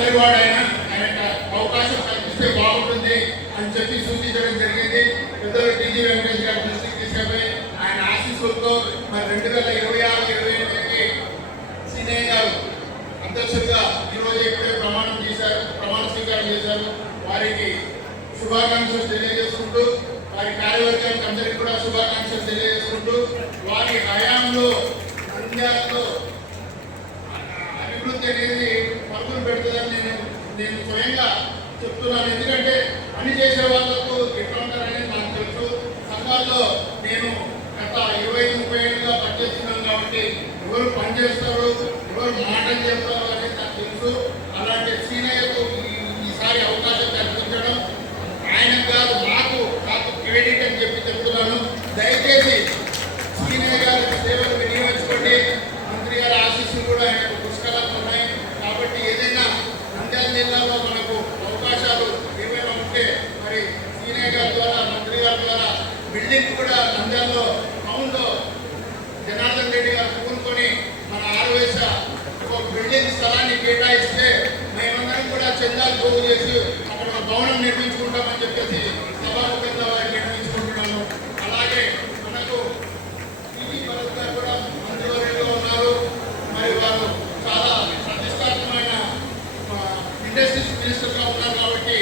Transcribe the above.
అందరి వాడు ఆయన అవకాశం కల్పిస్తే బాగుంటుంది అని చెప్పి సూచించడం జరిగింది. పెద్దలు టీజీ వెంకటేష్ గారి దృష్టికి తీసుకెళ్ళి ఆయన ఆశీస్సులతో మరి 2026-28కి సీనయ్య గారు అధ్యక్షుడిగా ఈరోజు ఇప్పుడే ప్రమాణ స్వీకారం చేశారు. వారికి శుభాకాంక్షలు తెలియజేసుకుంటూ వారి కార్యవర్గానికి అందరికీ కూడా శుభాకాంక్షలు తెలియజేసుకుంటూ వారి హయాంలో నంద్యాలలో అభివృద్ధి అనేది పరుగులు పెడుతుందని నేను స్వయంగా చెప్తున్నాను. ఎందుకంటే పని చేసే వాళ్ళకు ఎట్లా ఉంటారనేది నాకు తెలుసు. సంఘాల్లో నేను గత 25-30 ఏళ్ళుగా పనిచేస్తున్నాను కాబట్టి ఎవరు పని చేస్తారు, ఎవరు మాటలు చేస్తారు అనేది నాకు తెలుసు. అలాంటి సీనియర్కు ఈసారి అవకాశం కల్పించడం ఆయన కాదు నాకు క్రెడిట్ అని చెప్పి చెప్తున్నాను. దయచేసి సీనియర్ గారి సేవలు వినియోగించుకోండి. మంత్రి గారి ఆశీస్సులు కూడా ఆయనకు పుష్కలంగా ఉన్నాయి కాబట్టి ఏదైనా నంద్యాల జిల్లాలో మనకు అవకాశాలు ఏమైనా ఉంటే మరి సీనియర్ గారి ద్వారా మంత్రి గారి ద్వారా బిల్డింగ్ కూడా నంద్యాలలో టౌన్లో జనార్దన్ రెడ్డి గారు కూనుకొని మన ఆరువేశ ఒక బిల్డింగ్ స్థలాన్ని కేటాయిస్తే మేమందరం కూడా చందాలు పోగు చేసి అక్కడ ఒక భవనం నిర్మించుకుంటామని చెప్పేసి సభాముఖంగా వారికి నిర్మించుకుంటున్నాము. అలాగే మనకు టీవీ భరత్ గారు కూడా మంత్రివర్గంలో ఉన్నారు. మరి వారు చాలా ప్రతిష్టాత్మకమైన ఇండస్ట్రీస్ మినిస్టర్గా ఉన్నారు కాబట్టి